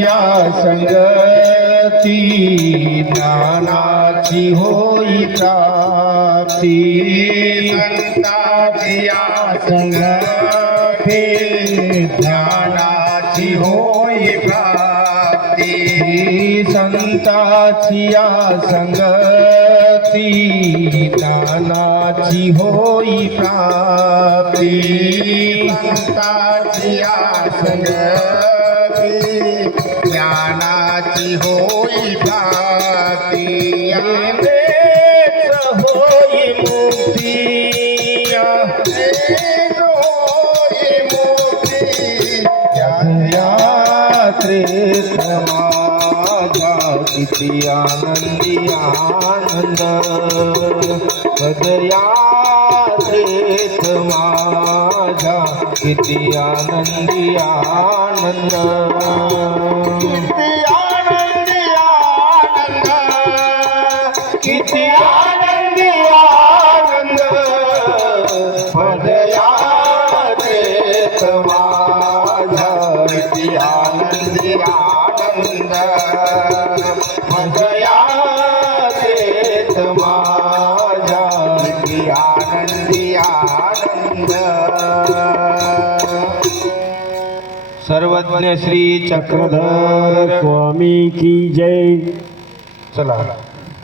या संगती ज्ञानाची होई प्राप्ती संताची या संगती ज्ञानाची होई प्राप्ती संताची या संगती ज्ञानाची होई प्राप्ती संताची या संगती ज्ञानाची होई प्राप्ती येणेच होई मुक्ती होई मुक्ती यात्रेत माझा किती आनंदी आनंद पदयात्रेत माझा किती आनंदी आनंद किती आनंदी आनंद किती आनंदी आनंद पदयात्रेत माझा किती आनंदी आनंद पदयात्रेत माझा किती आनंदी आनंद सर्वज्ञ श्री चक्रधर स्वामी की जय. चला.